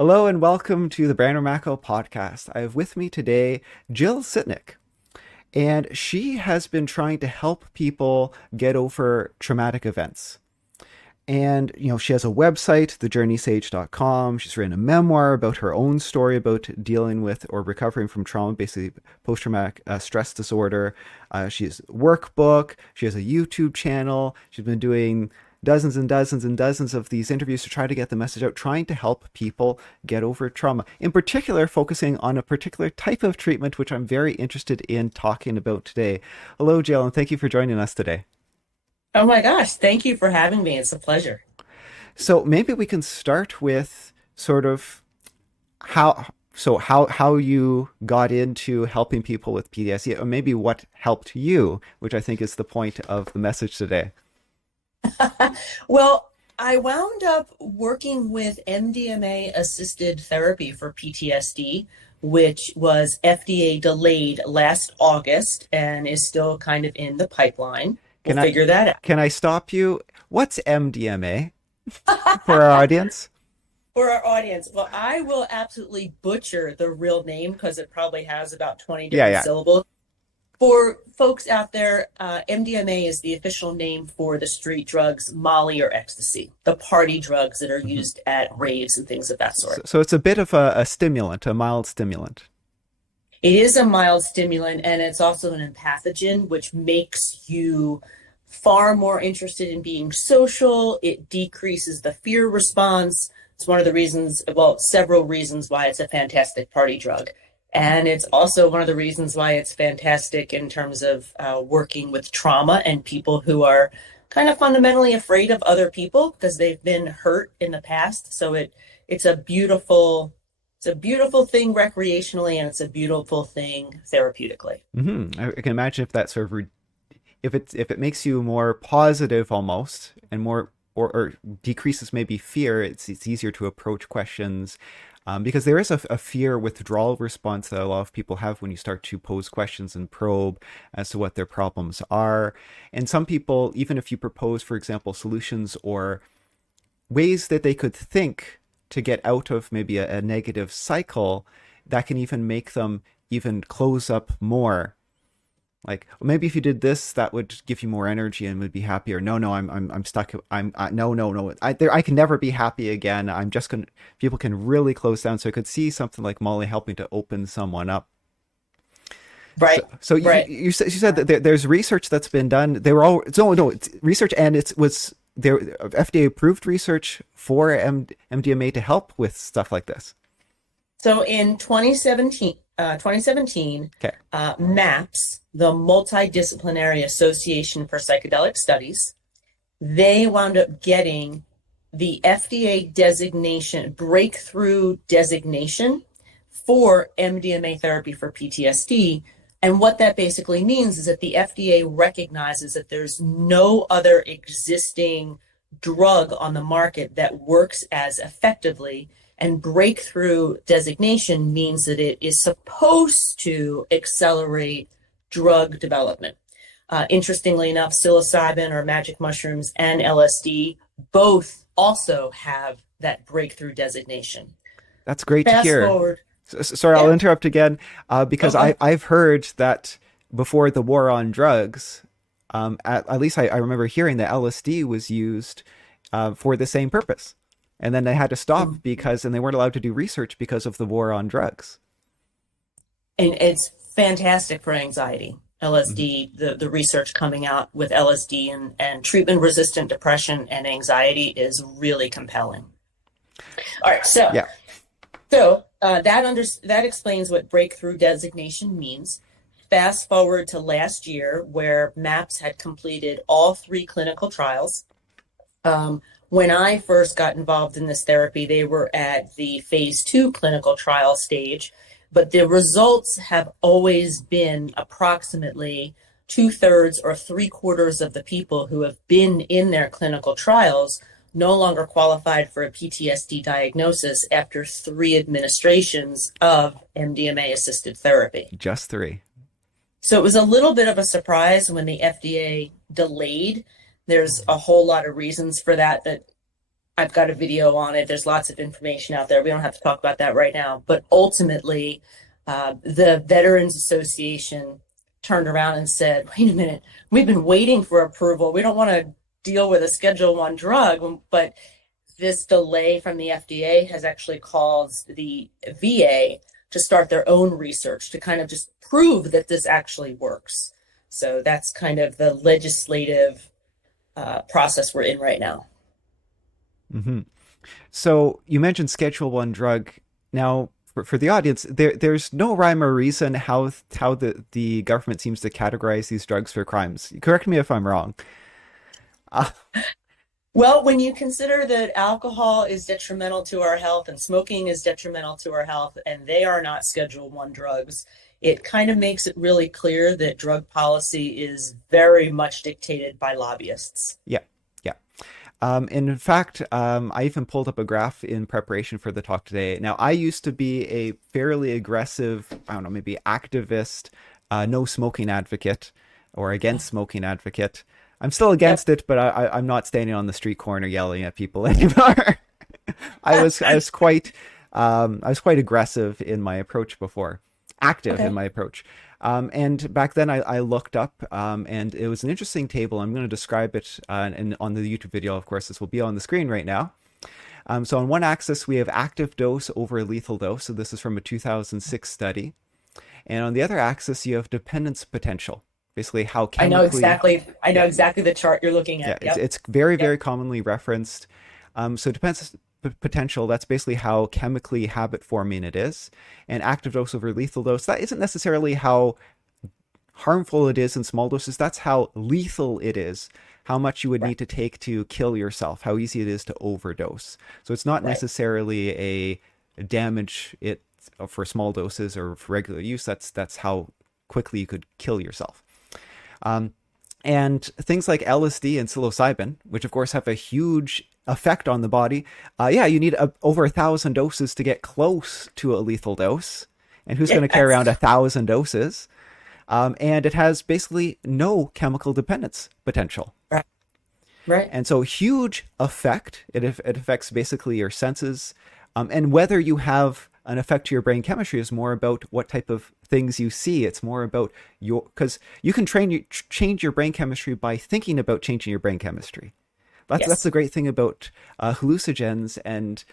Hello and welcome to the Brandon Macco podcast. I have with me today Jill Sitnick, and she has been trying to help people get over traumatic events. And, she has a website, thejourneysage.com. She's written a memoir about her own story about dealing with or recovering from trauma, basically post-traumatic stress disorder. She has a workbook. She has a YouTube channel. She's been doing dozens and dozens and dozens of these interviews to try to get the message out, trying to help people get over trauma. In particular, focusing on a particular type of treatment, which I'm very interested in talking about today. Hello, Jill, and thank you for joining us today. Oh my gosh, thank you for having me. It's a pleasure. So maybe we can start with sort of how you got into helping people with PTSD, or maybe what helped you, which I think is the point of the message today. Well, I wound up working with MDMA assisted therapy for PTSD, which was FDA delayed last August and is still kind of in the pipeline. We'll Can I figure that out. can I stop you? What's MDMA for our audience? For our audience, well, I will absolutely butcher the real name because it probably has about 20 Yeah, different yeah. syllables. For folks out there, MDMA is the official name for the street drugs, Molly or ecstasy, the party drugs that are Mhm. used at raves and things of that So, sort. so it's a bit of a stimulant, a mild stimulant. It is a mild stimulant and it's also an empathogen, which makes you far more interested in being social. It decreases the fear response. It's one of the reasons, well, several reasons why it's a fantastic party drug. And it's also one of the reasons why it's fantastic in terms of working with trauma and people who are kind of fundamentally afraid of other people because they've been hurt in the past. So it's a beautiful thing recreationally, and it's a beautiful thing therapeutically. I can imagine if that sort of if it makes you more positive almost and more or decreases maybe fear, it's easier to approach questions. Because there is a fear withdrawal response that a lot of people have when you start to pose questions and probe as to what their problems are. And some people, even if you propose, for example, solutions or ways that they could think to get out of maybe a negative cycle, that can even make them even close up more. Like, well, maybe if you did this, that would give you more energy and would be happier. No, no, I'm stuck. No, no, no. I can never be happy again. I'm just gonna. People can really close down. So I could see something like Molly helping to open someone up. So, Right, so right. you said that there's research that's been done. They were all no, it's research, and it was there FDA approved research for MDMA to help with stuff like this. So in 2017, Okay. MAPS, the Multidisciplinary Association for Psychedelic Studies, they wound up getting the FDA designation, breakthrough designation for MDMA therapy for PTSD. And what that basically means is that the FDA recognizes that there's no other existing drug on the market that works as effectively. And breakthrough designation means that it is supposed to accelerate drug development. Interestingly enough, psilocybin or magic mushrooms and LSD both also have that breakthrough designation. That's great to Fast hear. forward, Sorry, I'll yeah, interrupt again, because okay. I've heard that before the war on drugs, at least I remember hearing that LSD was used for the same purpose. And then they had to stop and they weren't allowed to do research because of the war on drugs. And it's fantastic for anxiety. Mhm. LSD, the research coming out with LSD and treatment resistant depression and anxiety is really compelling. All right, Yeah. that explains what breakthrough designation means. Fast forward to last year, where MAPS had completed all three clinical trials. When I first got involved in this therapy, they were at the phase 2 clinical trial stage, but the results have always been approximately two-thirds or three-quarters of the people who have been in their clinical trials no longer qualified for a PTSD diagnosis after 3 administrations of MDMA-assisted therapy. Just three. So it was a little bit of a surprise when the FDA delayed. There's a whole lot of reasons for that I've got a video on it. There's lots of information out there. We don't have to talk about that right now. But ultimately, the Veterans Association turned around and said, wait a minute, we've been waiting for approval. We don't want to deal with a Schedule 1 drug, but this delay from the FDA has actually caused the VA to start their own research to kind of just prove that this actually works. So that's kind of the legislative process we're in right now. Hmm. So you mentioned Schedule One drug. Now, for the audience, there's no rhyme or reason how the government seems to categorize these drugs for crimes. Correct me if I'm wrong. Uh, Well, when you consider that alcohol is detrimental to our health and smoking is detrimental to our health, and they are not Schedule 1 drugs, it kind of makes it really clear that drug policy is very much dictated by lobbyists. yeah, yeah. In fact, I even pulled up a graph in preparation for the talk today. Now, I used to be a fairly aggressive, I don't know, maybe activist, no smoking advocate or against smoking advocate. I'm still Yep. against it, but I'm not standing on the street corner yelling at people anymore. I was quite aggressive in my approach before, active in Okay. my approach. And back then I looked up, and it was an interesting table. I'm going to describe it and on the YouTube video. Of course, this will be on the screen right now. So on one axis, we have active dose over lethal dose. So this is from a 2006 study. And on the other axis, you have dependence potential, basically how chemically, I know yeah, exactly the chart you're looking yeah, at. Yep. it's very, Yep. very commonly referenced. So dependence potential, that's basically how chemically habit forming it is. And active dose over lethal dose, that isn't necessarily how harmful it is in small doses. That's how lethal it is, how much you would Right. need to take to kill yourself, how easy it is to overdose. So it's not Right. necessarily a damage it for small doses or for regular use. That's how quickly you could kill yourself. Um, and things like LSD and psilocybin, which of course have a huge effect on the body. Yeah, you need over 1,000 doses to get close to a lethal dose. And who's going to carry around Yes. 1,000 doses? And it has basically no chemical dependence potential. Right. Right. And so, huge effect. It affects basically your senses. And whether you have an effect to your brain chemistry is more about what type of things you see. It's more about your, because you can change your brain chemistry by thinking about changing your brain chemistry. That's the Yes. great thing about hallucinogens, and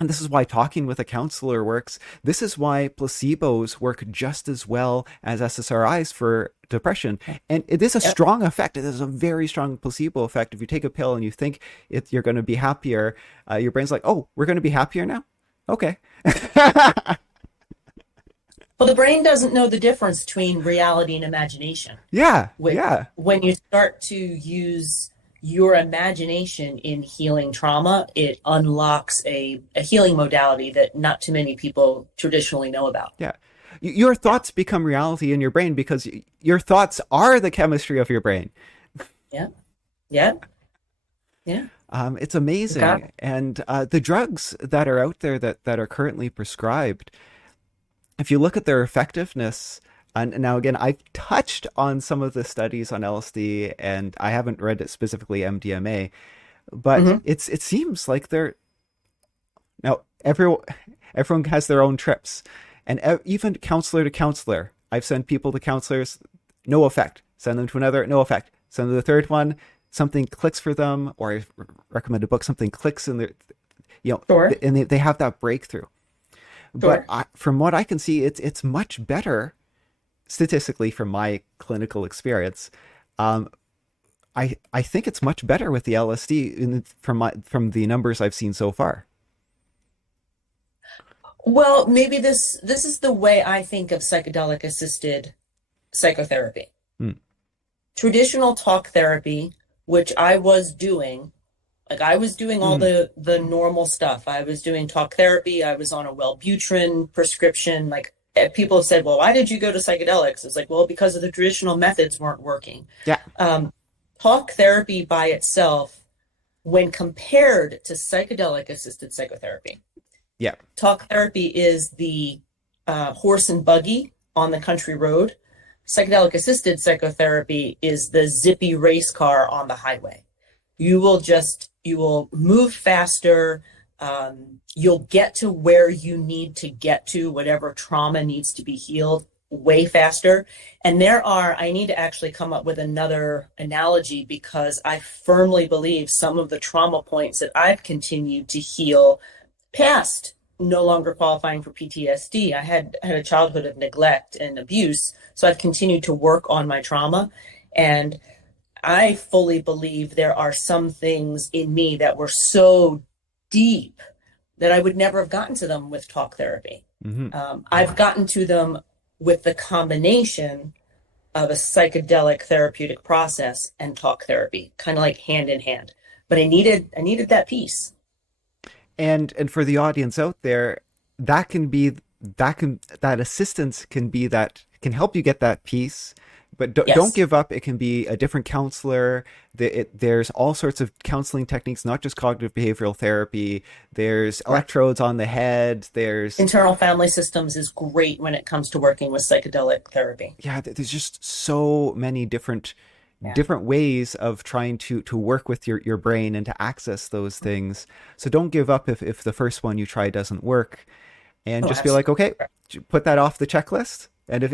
this is why talking with a counselor works. This is why placebos work just as well as SSRIs for depression. And it is a Yep. strong effect. It is a very strong placebo effect. If you take a pill and you think you're going to be happier, your brain's like, oh, we're going to be happier now? Okay. Well, the brain doesn't know the difference between reality and imagination. Yeah, When yeah, when you start to use your imagination in healing trauma, it unlocks a healing modality that not too many people traditionally know about. yeah. Your Yeah. thoughts become reality in your brain because your thoughts are the chemistry of your brain. Yeah. Yeah. Yeah. It's You got amazing. And the drugs that are out there that are currently prescribed, if you look at their effectiveness, and now again, I've touched on some of the studies on LSD, and I haven't read it specifically MDMA, it. but it seems like they're now everyone has their own trips, and even counselor to counselor. I've sent people to counselors, no effect. Send them to another, no effect. Send them to the third one, something clicks for them, or I recommend a book, something clicks in their, Sure. and they have that breakthrough. But Sure. from what I can see, it's much better statistically from my clinical experience. Um, I think it's much better with the LSD from the numbers I've seen so far. Well, maybe this is the way I think of psychedelic assisted psychotherapy. Hmm. Traditional talk therapy, which I was doing, like I was doing all Mm. the normal stuff. I was doing talk therapy. I was on a Wellbutrin prescription. Like people have said, well, why did you go to psychedelics? It's like, well, because of the traditional methods weren't working. Yeah, Um, Talk therapy by itself, when compared to psychedelic assisted psychotherapy, yeah, talk therapy is the horse and buggy on the country road. Psychedelic assisted psychotherapy is the zippy race car on the highway. You will move faster. You'll get to where you need to get to, whatever trauma needs to be healed, way faster. And I need to actually come up with another analogy, because I firmly believe some of the trauma points that I've continued to heal past no longer qualifying for PTSD. I had a childhood of neglect and abuse, so I've continued to work on my trauma. And I fully believe there are some things in me that were so deep that I would never have gotten to them with talk therapy. I've gotten to them with the combination of a psychedelic therapeutic process and talk therapy, kind of like hand in hand. But I needed that piece. And for the audience out there, that assistance can help you get that peace. But don't Yes. give up. It can be a different counselor. There's all sorts of counseling techniques, not just cognitive behavioral therapy. There's electrodes on the head. There's Internal family systems is great when it comes to working with psychedelic therapy. yeah. There's just so many different Yeah. ways of trying to work with your brain and to access those things. So don't give up if the first one you try doesn't work, and Oh, just be like, okay, absolutely. put that off the checklist. And if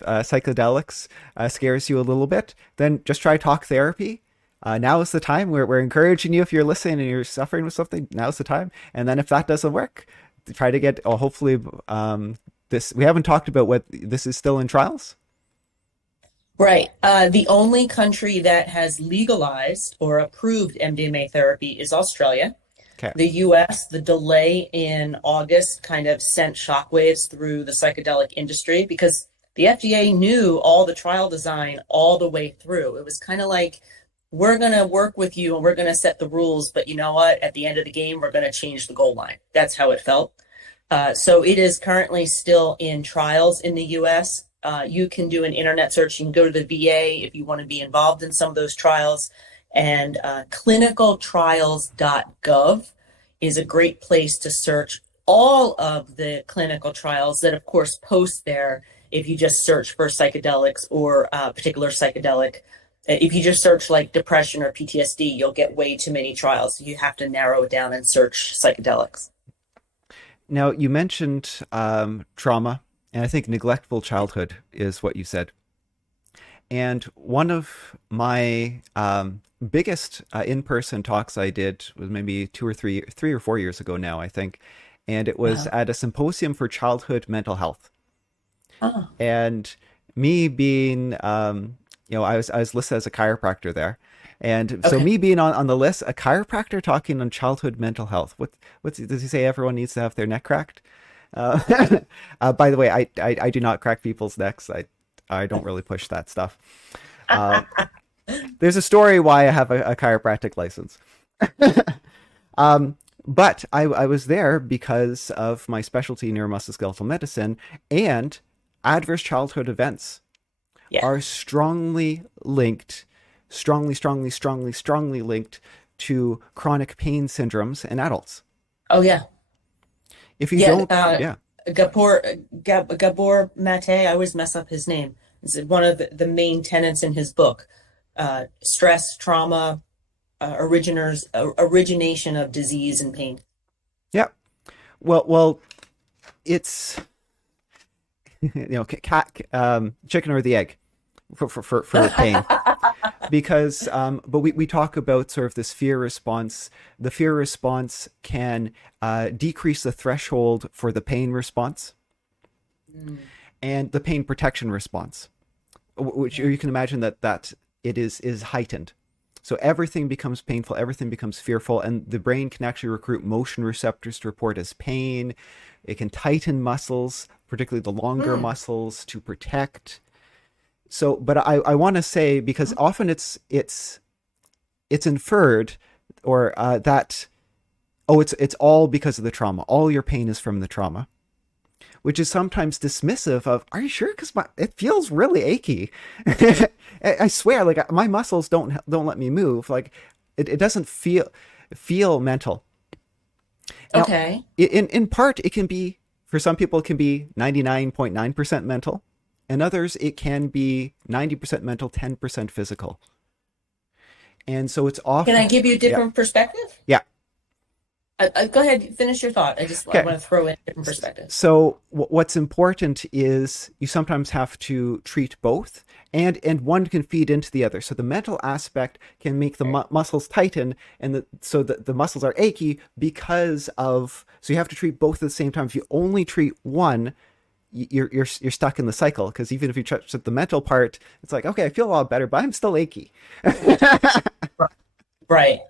psychedelics scares you a little bit, then just try talk therapy. Now is the time. We're encouraging you, if you're listening and you're suffering with something, now's the time. And then if that doesn't work, try to get, hopefully, this, we haven't talked about what this is still in trials. Right. The only country that has legalized or approved MDMA therapy is Australia. Okay. The US, the delay in August kind of sent shockwaves through the psychedelic industry, because the FDA knew all the trial design all the way through. It was kind of like, we're going to work with you and we're going to set the rules, but you know what? At the end of the game, we're going to change the goal line. That's how it felt. So it is currently still in trials in the US. You can do an internet search. You can go to the VA if you want to be involved in some of those trials. And clinicaltrials.gov is a great place to search all of the clinical trials that, of course, post there. If you just search for psychedelics or a particular psychedelic, if you just search like depression or PTSD, you'll get way too many trials. You have to narrow it down and search psychedelics. Now, you mentioned trauma, and I think neglectful childhood is what you said. And one of my biggest in-person talks I did was maybe 3 or 4 years ago now, I think. And it was Uh-huh. at a symposium for childhood mental health. Oh, And me being, I was listed as a chiropractor there. And so okay. me being on the list, a chiropractor talking on childhood mental health. What's does he say? Everyone needs to have their neck cracked. Uh, by the way, I do not crack people's necks. I don't really push that stuff. Uh, there's a story why I have a chiropractic license. But I was there because of my specialty, neuromusculoskeletal medicine, and adverse childhood events Yeah. are strongly linked, strongly linked to chronic pain syndromes in adults. Oh, yeah. If you Yeah. don't, yeah, Gabor Mate, I always mess up his name. It's one of the main tenets in his book. Stress, trauma, origination of disease and pain. yeah. Well, it's chicken or the egg for pain. Because but we talk about sort of this fear response. The fear response can decrease the threshold for the pain response Mm. and the pain protection response, which Yeah. you can imagine that it is heightened. So everything becomes painful, everything becomes fearful, and the brain can actually recruit motion receptors to report as pain. It can tighten muscles, particularly the longer Mm. muscles, to protect. So, but I want to say, because often it's inferred, or that, oh, it's all because of the trauma. All your pain is from the trauma, which is sometimes dismissive of, are you sure? Because it feels really achy. I swear, like my muscles don't let me move. Like it doesn't feel mental. Now, Okay. in part, it can be, for some people, it can be 99.9% mental, and others it can be 90% mental, 10% physical. And so it's Can I often, give you a yeah, different perspective? yeah. Go ahead, finish your thought. I Okay. want to throw in a different perspective. So what's important is you sometimes have to treat both, and one can feed into the other. So the mental aspect can make the muscles tighten, and so the muscles are achy because of. So you have to treat both at the same time. If you only treat one, you're stuck in the cycle, because even if you touch the mental part, it's like, okay, I feel a lot better, but I'm still achy. Right.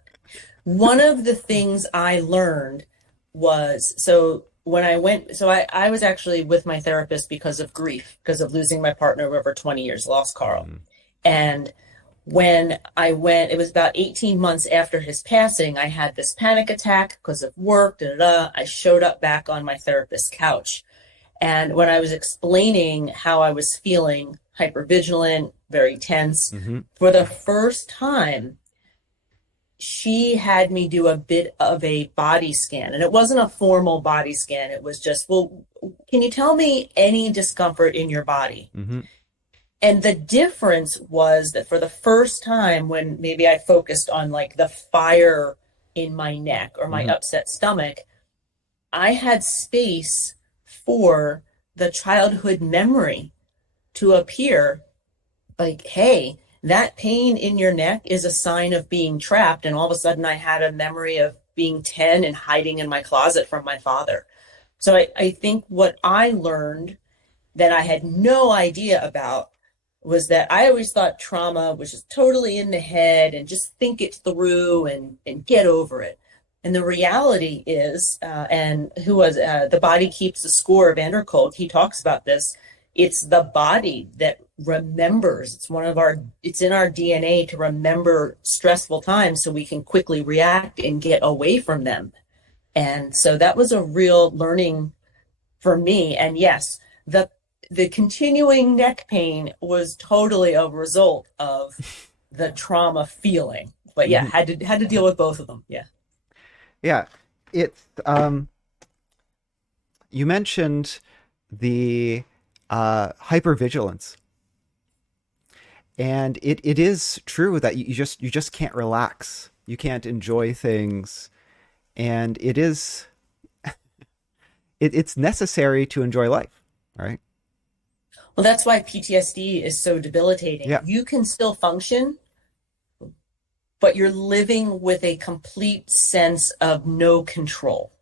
One of the things I learned was so when I went, so I was actually with my therapist because of grief, because of losing my partner over 20 years, lost Carl. Mm. And when I went, it was about 18 months after his passing, I had this panic attack because of work, da, da, da. I showed up back on my therapist's couch. And when I was explaining how I was feeling, hypervigilant, very tense, Mm-hmm. for the first time, she had me do a bit of a body scan. And it wasn't a formal body scan. It was just, well, can you tell me any discomfort in your body? Mm-hmm. And the difference was that for the first time, when maybe I focused on like the fire in my neck or my Mm-hmm. upset stomach, I had space for the childhood memory to appear, like, hey, that pain in your neck is a sign of being trapped. And all of a sudden I had a memory of being 10 and hiding in my closet from my father. So I think what I learned that I had no idea about was that I always thought trauma was just totally in the head and just think it through and get over it. And the reality is, and who was The Body Keeps the Score of Vanderkolk, he talks about this. It's the body that remembers. It's in our DNA to remember stressful times so we can quickly react and get away from them. And so that was a real learning for me. And yes, the continuing neck pain was totally a result of the trauma feeling. But yeah, Mm-hmm. had to deal with both of them. Yeah. Yeah, it's you mentioned the hypervigilance, and it is true that you just can't relax. You can't enjoy things, and it's necessary to enjoy life, right? Well, that's why PTSD is so debilitating. Yeah. You can still function, but you're living with a complete sense of no control,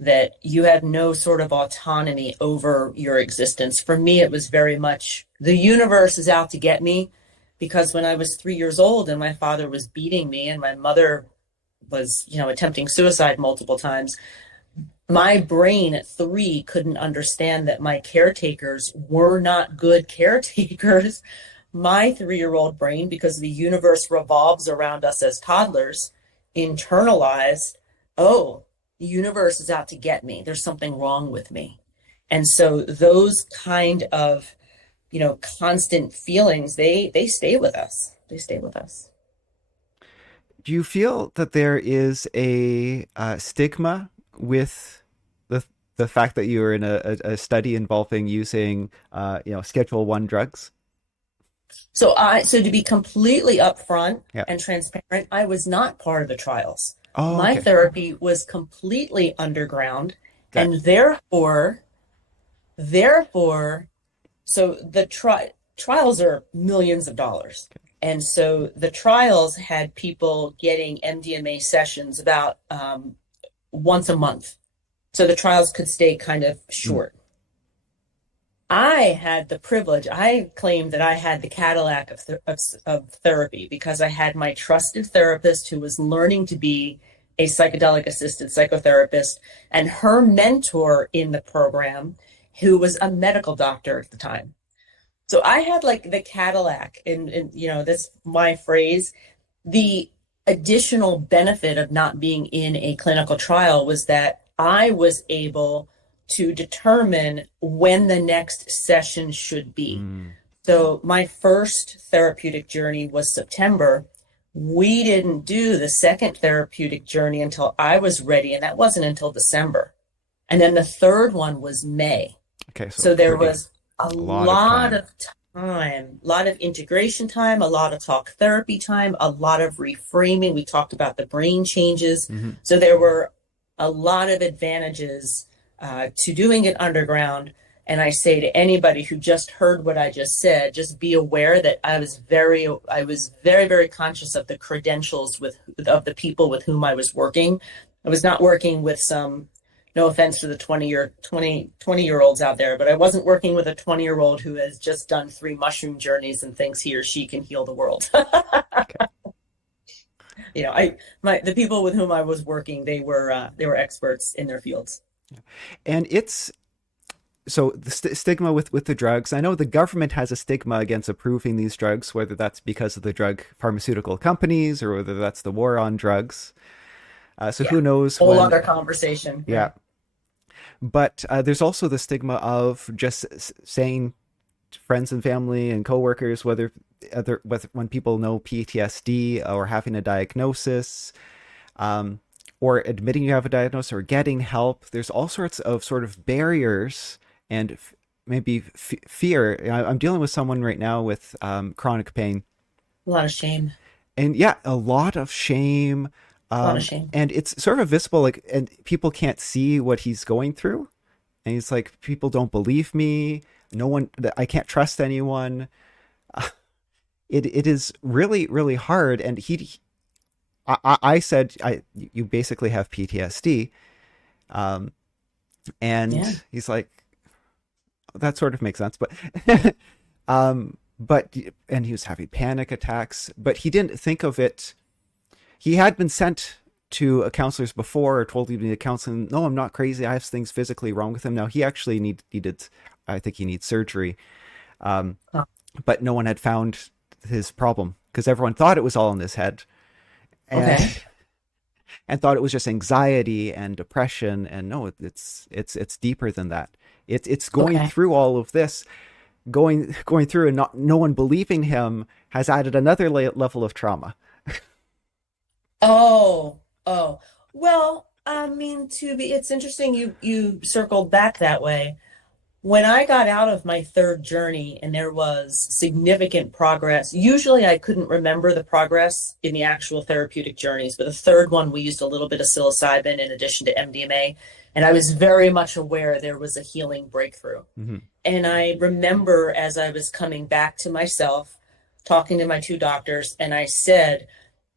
that you have no sort of autonomy over your existence. For me, it was very much the universe is out to get me, because when I was 3 years old and my father was beating me and my mother was, attempting suicide multiple times, my brain at 3 couldn't understand that my caretakers were not good caretakers. My 3-year-old brain, because the universe revolves around us as toddlers, internalized, oh, the universe is out to get me. There's something wrong with me. And so those kind of, constant feelings, they stay with us. They stay with us. Do you feel that there is a stigma with the fact that you were in a study involving using Schedule One drugs? So to be completely upfront Yeah. and transparent, I was not part of the trials. Oh, My okay. therapy was completely underground, That. and therefore, so the trials are millions of dollars. And so the trials had people getting MDMA sessions about once a month. So the trials could stay kind of Mm. short. I had the privilege, I claimed that I had the Cadillac of therapy, because I had my trusted therapist who was learning to be a psychedelic assisted psychotherapist, and her mentor in the program, who was a medical doctor at the time. So I had like the Cadillac, and that's my phrase. The additional benefit of not being in a clinical trial was that I was able to determine when the next session should be. Mm. So my first therapeutic journey was September. We didn't do the second therapeutic journey until I was ready, and that wasn't until December. And then the third one was May. Okay, so So there pretty was a a lot of lot time. of time, a lot of integration time, a lot of talk therapy time, a lot of reframing. We talked about the brain changes. Hmm. So there were a lot of advantages to doing it underground. And I say to anybody who just heard what I just said, just be aware that I was very, very conscious of the credentials of the people with whom I was working. I was not working with some, no offense to the 20 year olds out there, but I wasn't working with a 20-year-old who has just done 3 mushroom journeys and thinks he or she can heal the world. Okay. The people with whom I was working, they were experts in their fields. And it's so the stigma with the drugs. I know the government has a stigma against approving these drugs, whether that's because of the drug pharmaceutical companies or whether that's the war on drugs. So Yeah, who knows whole when? other conversation, Yeah, right? but there's also the stigma of just saying to friends and family and coworkers whether when people know PTSD or having a diagnosis, um, or admitting you have a diagnosis or getting help. There's all sorts of sort of barriers and maybe fear. I'm dealing with someone right now with chronic pain, A lot of shame, and yeah, a lot of shame. a lot of shame. And it's sort of visible, like, and people can't see what he's going through. And he's like, people don't believe me. No one, I can't trust anyone. It is really, really hard. And I said, you basically have PTSD. Um, Yeah. and he's like, that sort of makes sense. But, and he was having panic attacks, but he didn't think of it. He had been sent to counselors before or told he needed counseling. No, I'm not crazy. I have things physically wrong with him. Now he actually needed, I think he needs surgery. Um, Oh, but no one had found his problem because everyone thought it was all in his head, okay. and and thought it was just anxiety and depression. And no, it's deeper than that. It's going Okay. through all of this, going through, and not no one believing him has added another level of trauma. Oh, oh. Well, I mean, it's interesting you circled back that way. When I got out of my third journey and there was significant progress, usually I couldn't remember the progress in the actual therapeutic journeys, but the third one we used a little bit of psilocybin in addition to MDMA, and I was very much aware there was a healing breakthrough. Hmm. And I remember as I was coming back to myself, talking to my 2 doctors, and I said,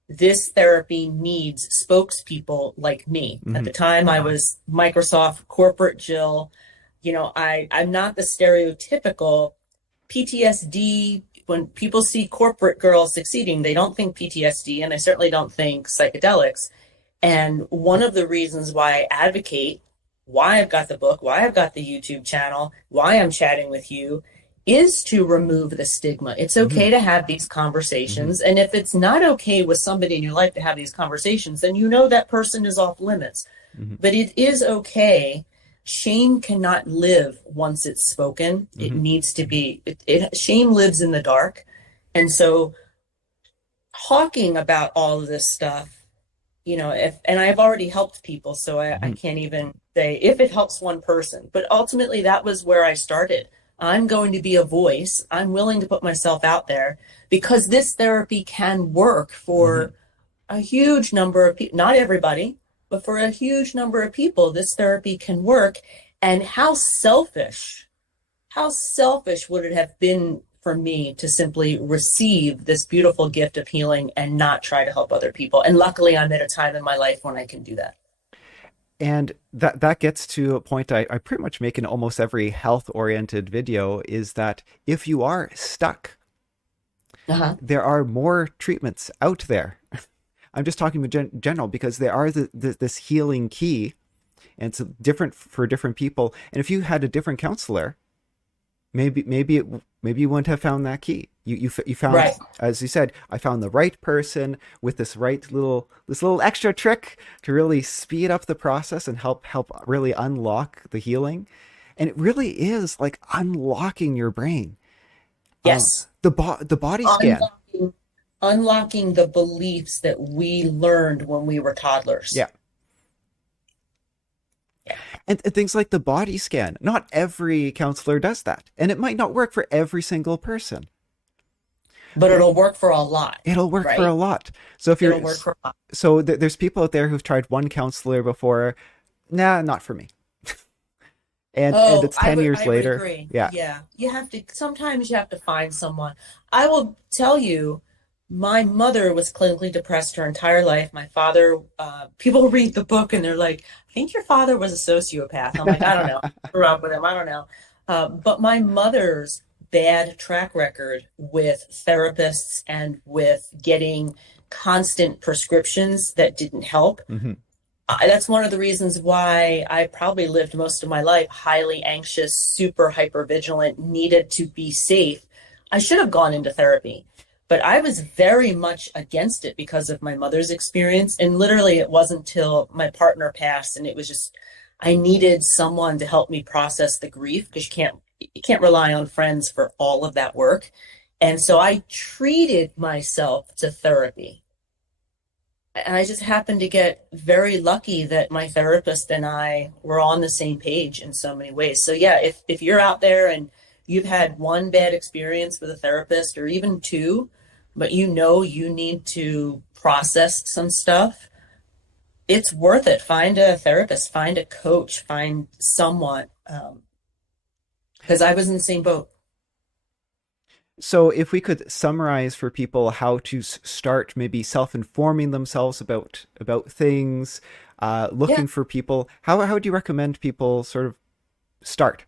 this therapy needs spokespeople like me. At Hmm. the time, I was Microsoft corporate Jill. I'm not the stereotypical PTSD. When people see corporate girls succeeding, they don't think PTSD, and they certainly don't think psychedelics. And one of the reasons why I advocate, why I've got the book, why I've got the YouTube channel, why I'm chatting with you, is to remove the stigma. It's Hmm. okay to have these Hmm. conversations. And if it's not okay with somebody in your life to have these conversations, then you know that person is off limits. Hmm. But it is okay. Shame cannot live once it's spoken. It Hmm. needs to be, shame lives in the dark. And so talking about all of this stuff, and I've already helped people, so I Hmm. can't even say if it helps one person, but ultimately that was where I started. I'm going to be a voice. I'm willing to put myself out there because this therapy can work Hmm. for a huge number of people, not everybody, but for a huge number of people, this therapy can work. And how selfish would it have been for me to simply receive this beautiful gift of healing and not try to help other people? And luckily, I'm at a time in my life when I can do that. And that gets to a point I pretty much make in almost every health oriented video, is that if you are stuck, Uh-huh. there are more treatments out there. I'm just talking in general because there are this healing key, and it's different for different people. And if you had a different counselor, maybe you wouldn't have found that key. You found, Right. as you said, I found the right person with this little extra trick to really speed up the process and help really unlock the healing. And it really is like unlocking your brain. Um, Yes. the body scan. Unlocking, unlocking the beliefs that we learned when we were toddlers. Yeah. And things like the body scan. Not every counselor does that. And it might not work for every single person. But it'll work for a lot, It'll work for a right? lot. So if It'll you're work for a lot. so there's people out there who've tried one counselor before. Nah, not for me. And Oh, it's 10 I years would later. agree. Yeah. Yeah. You have to, sometimes you have to find someone. I will tell you, my mother was clinically depressed her entire life. My father, people read the book and they're like, I think your father was a sociopath. I'm like, I don't know. Grew up with him. I don't know. But my mother's bad track record with therapists and with getting constant prescriptions that didn't help. Hmm. That's one of the reasons why I probably lived most of my life highly anxious, super hyper vigilant, needed to be safe. I should have gone into therapy, but I was very much against it because of my mother's experience. And literally, it wasn't until my partner passed, and it was just I needed someone to help me process the grief because you can't rely on friends for all of that work. And so I treated myself to therapy. And I just happened to get very lucky that my therapist and I were on the same page in so many ways. So yeah, if you're out there and you've had one bad experience with a therapist or even two, but you know you need to process some stuff, it's worth it. Find a therapist, find a coach, find someone. Because I was in the same boat. So if we could summarize for people how to start maybe self-informing themselves about things, Yeah. looking for people, how would you recommend people sort of start?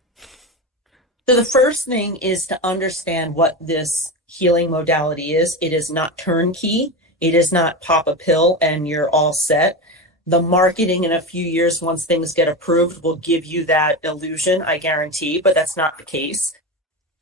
So the first thing is to understand what this healing modality is. It is not turnkey. It is not pop a pill and you're all set. The marketing in a few years, once things get approved, will give you that illusion, I guarantee, but that's not the case.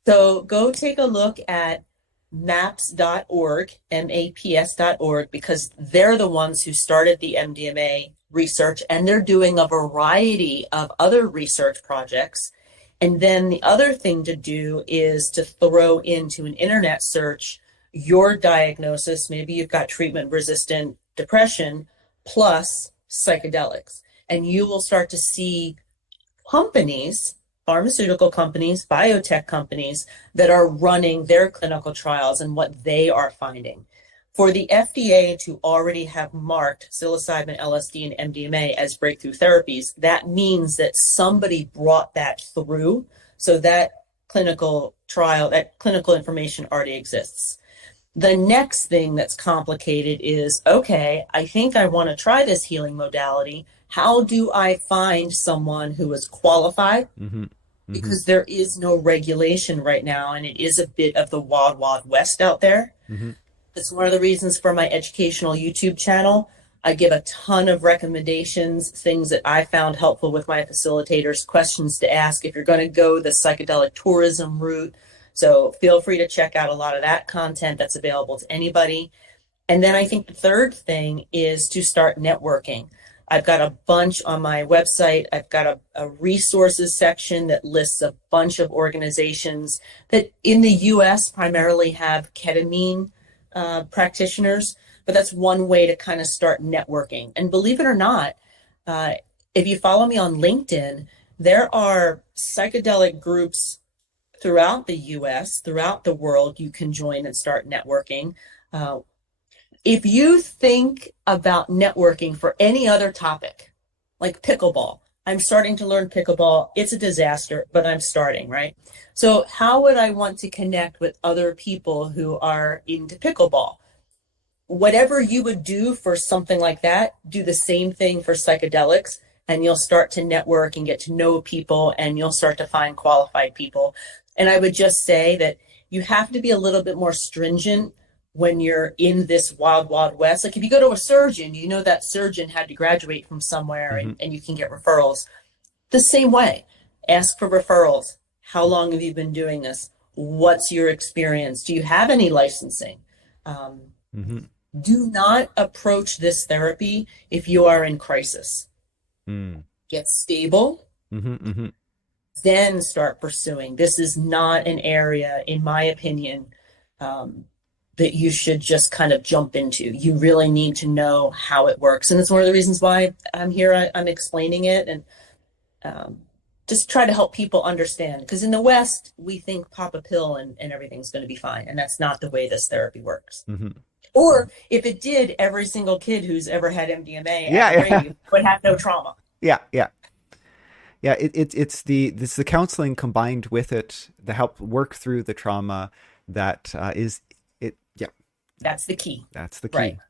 So go take a look at maps.org, maps.org, because they're the ones who started the MDMA research and they're doing a variety of other research projects. And then the other thing to do is to throw into an internet search your diagnosis. Maybe you've got treatment resistant depression plus psychedelics. And you will start to see companies, pharmaceutical companies, biotech companies that are running their clinical trials and what they are finding. For the FDA to already have marked psilocybin, LSD, and MDMA as breakthrough therapies, that means that somebody brought that through. So that clinical trial, that clinical information already exists. The next thing that's complicated is, okay, I think I want to try this healing modality. How do I find someone who is qualified? Hmm. Hmm. Because there is no regulation right now, and it is a bit of the wild, wild west out there. Hmm. It's one of the reasons for my educational YouTube channel. I give a ton of recommendations, things that I found helpful with my facilitators, questions to ask if you're going to go the psychedelic tourism route. So feel free to check out a lot of that content that's available to anybody. And then I think the third thing is to start networking. I've got a bunch on my website. I've got a resources section that lists a bunch of organizations that in the US primarily have ketamine practitioners, but that's one way to kind of start networking. And believe it or not, if you follow me on LinkedIn, there are psychedelic groups throughout the US, throughout the world, you can join and start networking. Uh, if you think about networking for any other topic, like pickleball, I'm starting to learn pickleball. It's a disaster, but I'm starting, right? So how would I want to connect with other people who are into pickleball? Whatever you would do for something like that, do the same thing for psychedelics, and you'll start to network and get to know people, and you'll start to find qualified people. And I would just say that you have to be a little bit more stringent when you're in this wild, wild west. Like if you go to a surgeon, you know that surgeon had to graduate from somewhere Hmm. and you can get referrals. The same way, ask for referrals. How long have you been doing this? What's your experience? Do you have any licensing? Um, Hmm. do not approach this therapy if you are in crisis. Hmm. Get stable, Hmm. Hmm. then start pursuing. This is not an area, in my opinion, um, that you should just kind of jump into. You really need to know how it works. And it's one of the reasons why I'm here. I'm explaining it. And um, just try to help people understand. Because in the West, we think pop a pill and everything's going to be fine. And that's not the way this therapy works. Hmm. Or if it did, every single kid who's ever had MDMA at Yeah, the yeah, rave would have no trauma. yeah, yeah. Yeah, it's the counseling combined with it to help work through the trauma that is it. Yeah, That's the key. that's the Right. key.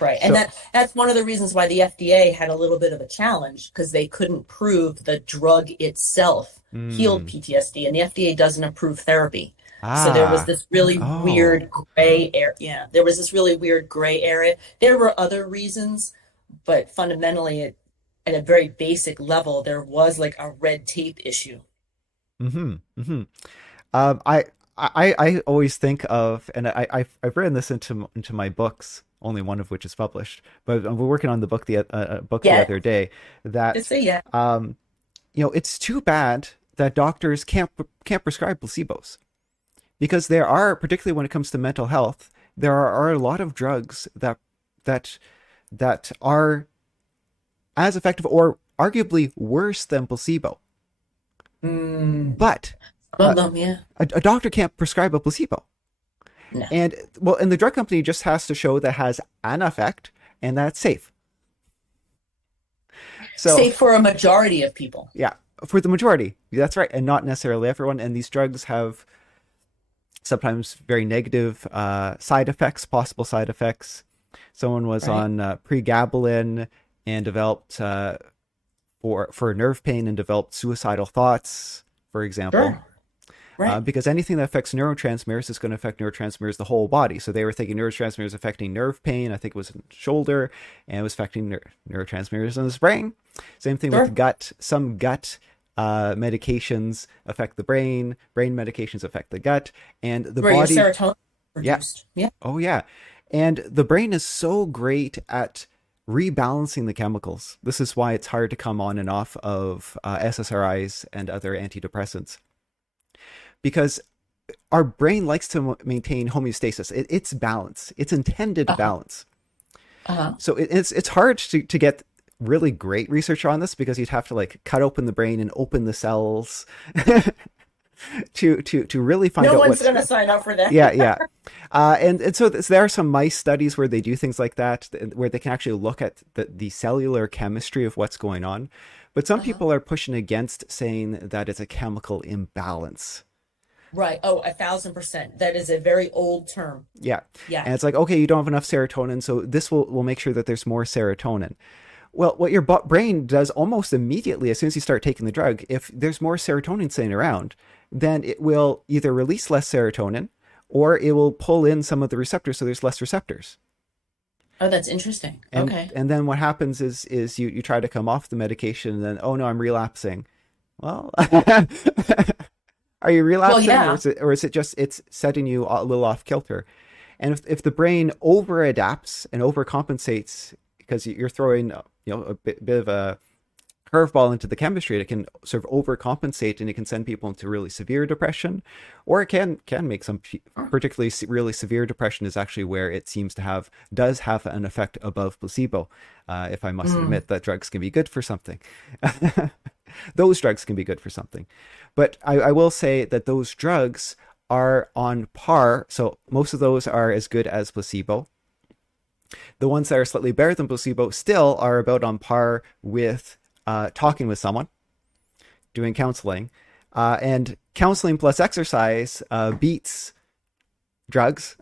Right. And So, that's one of the reasons why the FDA had a little bit of a challenge because they couldn't prove the drug itself healed mm, PTSD and the FDA doesn't approve therapy. So there was ah, this really oh, weird gray area. Yeah, there was this really weird gray area. There were other reasons, but fundamentally at a very basic level, there was like a red tape issue. mm-hmm, mm-hmm. I always think of, and I've written this into my books, only one of which is published, but we're working on the book the Yeah. other day Just that say yeah. it's too bad that doctors can't prescribe placebos because there are, particularly when it comes to mental health, there are a lot of drugs that that are as effective or arguably worse than placebo. Mm, But some uh, of them, yeah. a doctor can't prescribe a placebo. No. And well, and the drug company just has to show that has an effect and that's safe. So Safe for a majority of people. yeah, for the majority, that's right, and not necessarily everyone. And these drugs have sometimes very negative side effects, possible side effects. Someone was Right. on pregabalin and developed for nerve pain and developed suicidal thoughts, for example. Sure. Right. Because anything that affects neurotransmitters is going to affect neurotransmitters the whole body. So they were thinking neurotransmitters affecting nerve pain. I think it was in the shoulder, and it was affecting neurotransmitters in his brain. Same thing with Sure. gut. Some gut medications affect the brain. Brain medications affect the gut, and the Where your body. serotonin Yeah. produced. Yeah. Oh yeah. And the brain is so great at rebalancing the chemicals. This is why it's hard to come on and off of SSRIs and other antidepressants because our brain likes to maintain homeostasis. It's balance. It's intended Uh-huh. balance. Uh-huh. So it's hard to get really great research on this because you'd have to like cut open the brain and open the cells to really find No out one's what. going to sign up for that. Yeah, yeah. And so there are some mice studies where they do things like that, where they can actually look at the cellular chemistry of what's going on. But some Uh-huh. people are pushing against saying that it's a chemical imbalance. Right. Oh, 1,000%. That is a very old term. Yeah. Yeah. And it's like, okay, you don't have enough serotonin, so this will make sure that there's more serotonin. Well, what your brain does almost immediately as soon as you start taking the drug, if there's more serotonin sitting around, then it will either release less serotonin or it will pull in some of the receptors so there's less receptors. Oh, that's interesting. Okay. And then what happens is you try to come off the medication and then oh no, I'm relapsing. Well, are you Well, relapsing yeah. or is it just it's setting you a little off kilter? And if the brain over adapts and overcompensates because you're throwing a bit of a curveball into the chemistry, it can sort of overcompensate and it can send people into really severe depression, or it can make some particularly really severe depression is actually where it seems to have does have an effect above placebo. If I must Mm. admit that drugs can be good for something. Those drugs can be good for something. But I will say that those drugs are on par. So most of those are as good as placebo. The ones that are slightly better than placebo still are about on par with talking with someone, doing counseling. And counseling plus exercise beats drugs.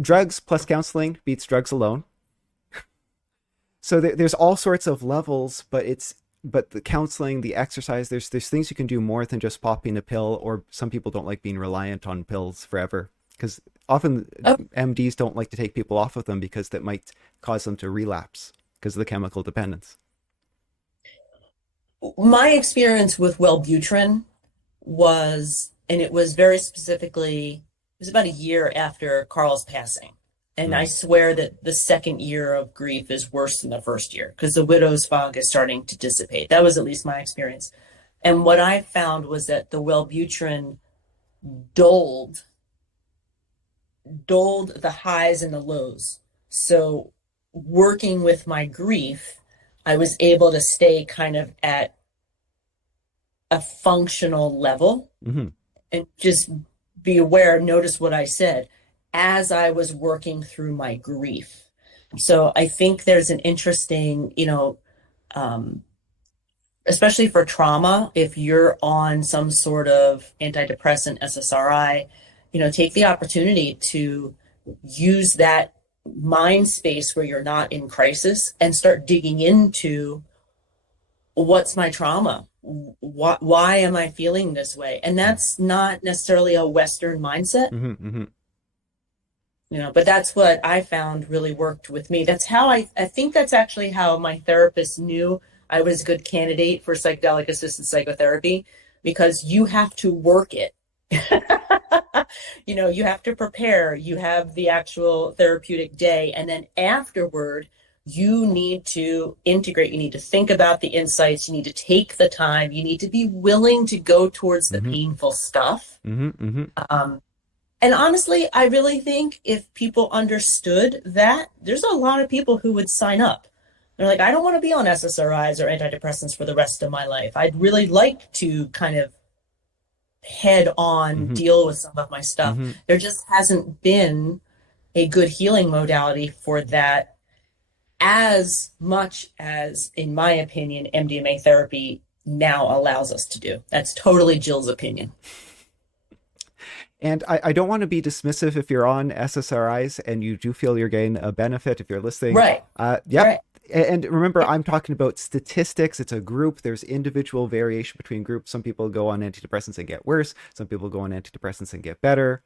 Drugs plus counseling beats drugs alone. So there's all sorts of levels, but the counseling, the exercise, there's things you can do more than just popping a pill. Or some people don't like being reliant on pills forever because often Oh, MDs don't like to take people off of them because that might cause them to relapse because of the chemical dependence. my experience with Wellbutrin was, and it was very specifically, it was about a year after Carl's passing. And I Mm. swear that the second year of grief is worse than the first year because the widow's fog is starting to dissipate. That was at least my experience. And what I found was that the Wellbutrin doled doled the highs and the lows. So working with my grief, I was able to stay kind of at a functional level Hmm. and just be aware, notice what I said, as I was working through my grief. So I think there's an interesting, um, especially for trauma, if you're on some sort of antidepressant, SSRI, take the opportunity to use that mind space where you're not in crisis and start digging into what's my trauma? Why am I feeling this way? And that's not necessarily a Western mindset, Hmm. Hmm. but that's what I found really worked with me. That's how I think that's actually how my therapist knew I was a good candidate for psychedelic assisted psychotherapy, because you have to work it. You have to prepare, you have the actual therapeutic day, and then afterward, you need to integrate, you need to think about the insights, you need to take the time, you need to be willing to go towards the Hmm. painful stuff. Hmm. Hmm. Um, and honestly, I really think if people understood that, there's a lot of people who would sign up. They're like, I don't want to be on SSRIs or antidepressants for the rest of my life. I'd really like to kind of head on Hmm. deal with some of my stuff. Hmm. There just hasn't been a good healing modality for that, as much as, in my opinion, MDMA therapy now allows us to do. That's totally Jill's opinion. And I don't want to be dismissive if you're on SSRIs and you do feel you're getting a benefit if you're listening. Right, Yep. right. And remember, I'm talking about statistics. It's a group. There's individual variation between groups. Some people go on antidepressants and get worse. Some people go on antidepressants and get better.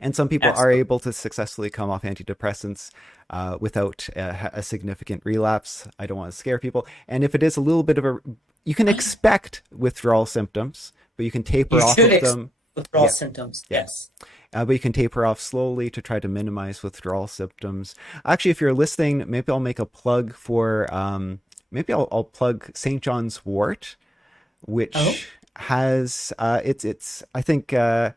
And some people are Absolutely. able to successfully come off antidepressants without a significant relapse. I don't want to scare people. And if it is a little bit of a, you can expect withdrawal symptoms, but you can You taper off should of expect them. withdrawal Yeah, symptoms. yeah. Yes. But you can taper off slowly to try to minimize withdrawal symptoms. Actually, if you're listening, maybe I'll make a plug for, maybe I'll plug St. John's Wort, Oh, which has, it's, I think, it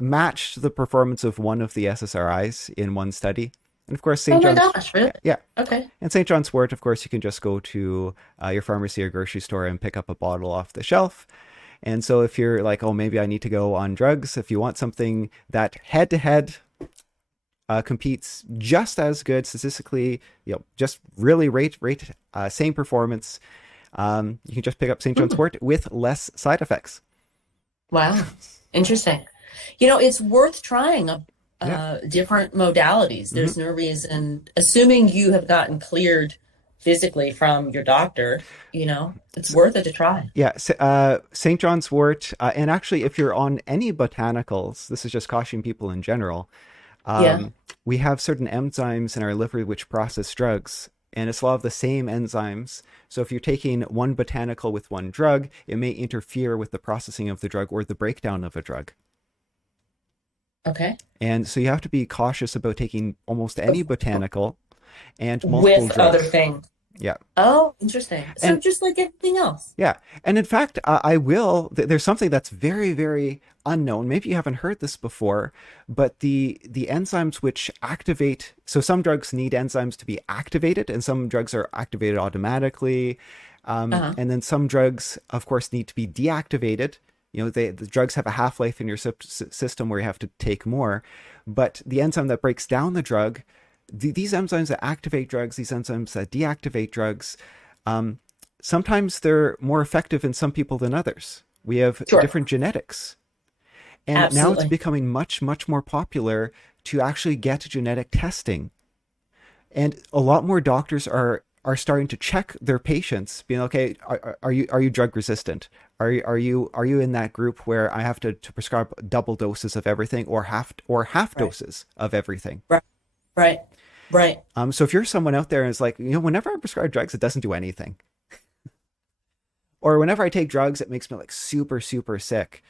matched the performance of one of the SSRIs in one study. And of course, oh St. my John's, gosh, really? yeah. Okay. And St. John's Wort, of course, you can just go to your pharmacy or grocery store and pick up a bottle off the shelf. And so if you're like, oh, maybe I need to go on drugs, if you want something that head to head competes just as good statistically, just really rate same performance, you can just pick up St. John's Hmm. Wort with less side effects. Wow. Interesting. It's worth trying Yeah. different modalities. Hmm. There's no reason, assuming you have gotten cleared physically from your doctor, it's So, worth it to try. yeah, St. John's Wort, and actually, if you're on any botanicals, this is just cautioning people in general. Yeah. We have certain enzymes in our liver which process drugs, and it's a lot of the same enzymes. So if you're taking one botanical with one drug, it may interfere with the processing of the drug or the breakdown of a drug. Okay. And so you have to be cautious about taking almost any botanical and multiple With other drugs. things. Yeah. Oh, interesting. So And just like everything else. yeah. And in fact, I will, there's something that's very, very unknown. Maybe you haven't heard this before, but the enzymes which activate, so some drugs need enzymes to be activated, and some drugs are activated automatically. Uh-huh. And then some drugs, of course, need to be deactivated. The drugs have a half-life in your system where you have to take more. But the enzyme that breaks down the drug, these enzymes that activate drugs, these enzymes that deactivate drugs, um, sometimes they're more effective in some people than others. We have Sure. different genetics. And now it's Absolutely. becoming much, much more popular to actually get genetic testing. And a lot more doctors are starting to check their patients, being okay, are you drug resistant? Are you in that group where I have to prescribe double doses of everything or half Right. doses of everything? Right. Right. Right. So if you're someone out there and it's like, whenever I prescribe drugs, it doesn't do anything. Or whenever I take drugs, it makes me like super, super sick.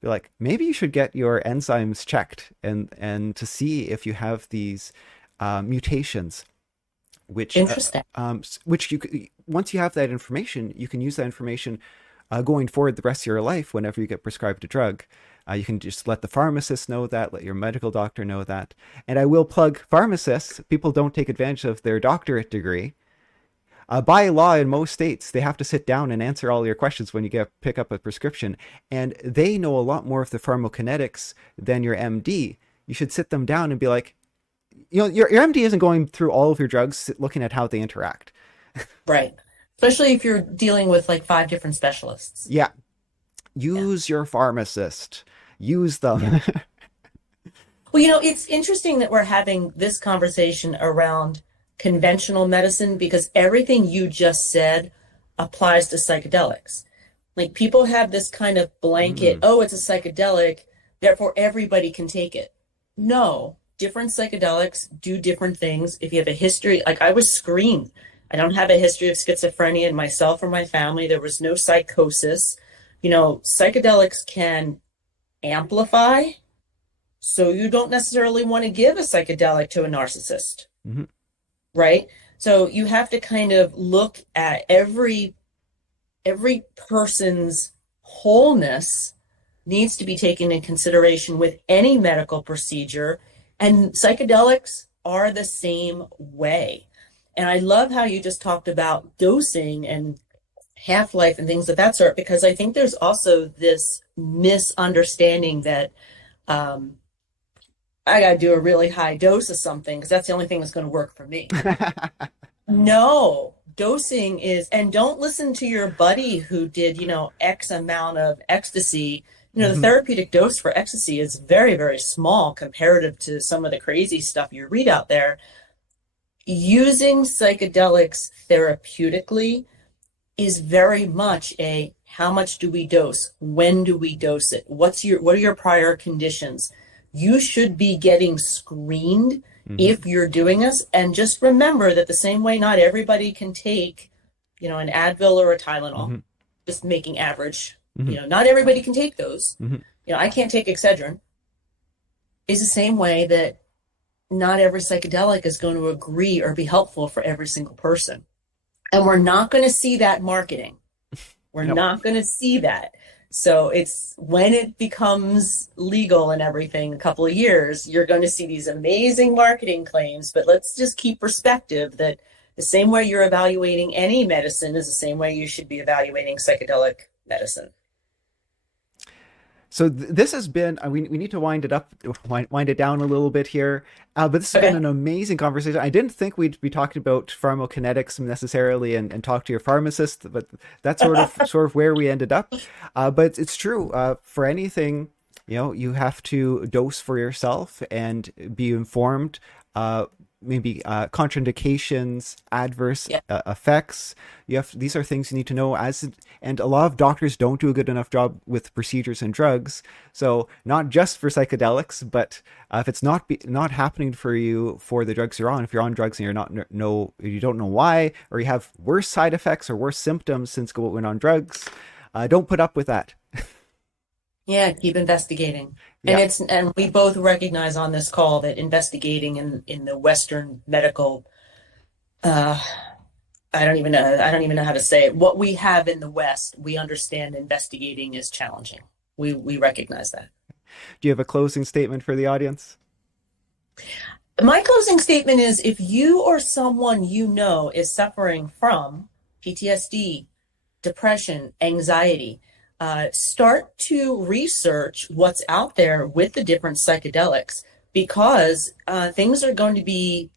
You're like, maybe you should get your enzymes checked and to see if you have these mutations, Interesting. which once you have that information, you can use that information going forward the rest of your life. Whenever you get prescribed a drug, you can just let the pharmacist know that, let your medical doctor know that. And I will plug pharmacists. People don't take advantage of their doctorate degree. By law, in most states, they have to sit down and answer all your questions when you pick up a prescription, and they know a lot more of the pharmacokinetics than your MD. You should sit them down and be like, your MD isn't going through all of your drugs, looking at how they interact. Right. Especially if you're dealing with like 5 different specialists. Yeah, Yeah. use your pharmacist. Use Yeah. them. Well, it's interesting that we're having this conversation around conventional medicine because everything you just said applies to psychedelics. Like people have this kind of blanket, Mm, oh, it's a psychedelic, therefore everybody can take it. No, different psychedelics do different things. If you have a history, like I was screened, I don't have a history of schizophrenia in myself or my family. There was no psychosis. Psychedelics can amplify, so you don't necessarily want to give a psychedelic to a narcissist, mhm, right? So you have to kind of look at every person's wholeness needs to be taken in consideration with any medical procedure, and psychedelics are the same way. And I love how you just talked about dosing and half-life and things of that sort, because I think there's also this misunderstanding that I got to do a really high dose of something because that's the only thing that's going to work for me. mhm. No, dosing is, and don't listen to your buddy who did, X amount of ecstasy. The therapeutic dose for ecstasy is very, very small comparative to some of the crazy stuff you read out there. Using psychedelics therapeutically is very much a how much do we dose? When do we dose it? What are your prior conditions? You should be getting screened Mhm, if you're doing this. And just remember that the same way not everybody can take, an Advil or a Tylenol, mhm, just making average, mhm, not everybody can take those. mhm. I can't take Excedrin. Is the same way that not every psychedelic is going to agree or be helpful for every single person. And we're not going to see that marketing. We're Nope. not going to see that. So it's when it becomes legal and everything, a couple of years, you're going to see these amazing marketing claims. But let's just keep perspective that the same way you're evaluating any medicine is the same way you should be evaluating psychedelic medicine. So this has been, we need to wind it up, wind it down a little bit here. But this has been Okay. an amazing conversation. I didn't think we'd be talking about pharmacokinetics necessarily and talk to your pharmacist, but that's sort of where we ended up. But it's true. For anything, you have to dose for yourself and be informed. Maybe contraindications, adverse Yeah. effects. These are things you need to know and a lot of doctors don't do a good enough job with procedures and drugs. So not just for psychedelics, but if it's not happening for you for the drugs you're on, if you're on drugs and you don't know why, or you have worse side effects or worse symptoms since going on drugs, don't put up with that. Yeah, keep investigating. And Yeah. we both recognize on this call that investigating in the Western medical uh I don't even know how to say it. What we have in the West, we understand investigating is challenging. We recognize that. Do you have a closing statement for the audience? My closing statement is if you or someone you know is suffering from PTSD, depression, anxiety, start to research what's out there with the different psychedelics because things are going to be,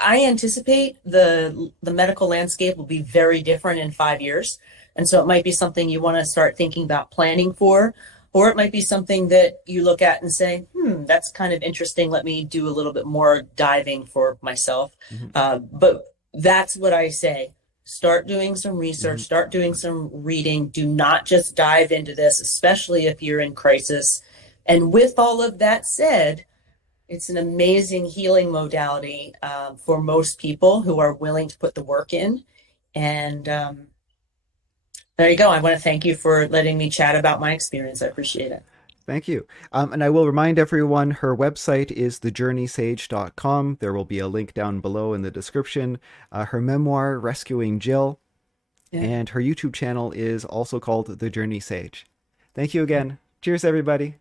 I anticipate the medical landscape will be very different in 5 years. And so it might be something you want to start thinking about planning for, or it might be something that you look at and say, that's kind of interesting. Let me do a little bit more diving for myself. Mm-hmm. But that's what I say. Start doing some research, Mm-hmm. start doing some reading. Do not just dive into this, especially if you're in crisis. And with all of that said, it's an amazing healing modality for most people who are willing to put the work in. And there you go. I want to thank you for letting me chat about my experience. I appreciate it. Thank you. And I will remind everyone her website is thejourneysage.com. There will be a link down below in the description. Her memoir, Rescuing Jill, Yeah. and her YouTube channel is also called The Journey Sage. Thank you again. Cheers, everybody.